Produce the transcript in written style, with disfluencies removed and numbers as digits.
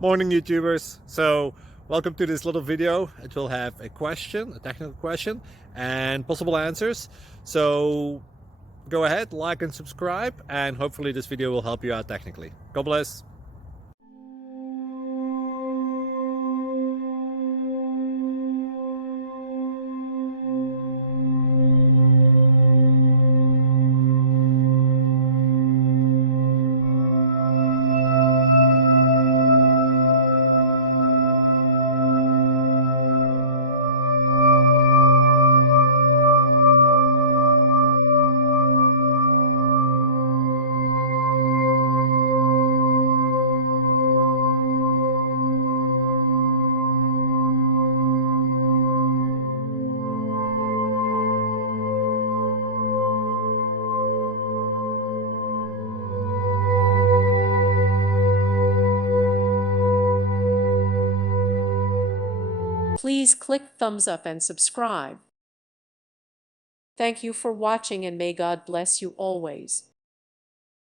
Morning, YouTubers. So welcome to this little video. It will have a question, a technical question, and possible answers. So go ahead, like and subscribe, and hopefully this video will help you out technically. God bless. Please click thumbs up and subscribe. Thank you for watching and may God bless you always.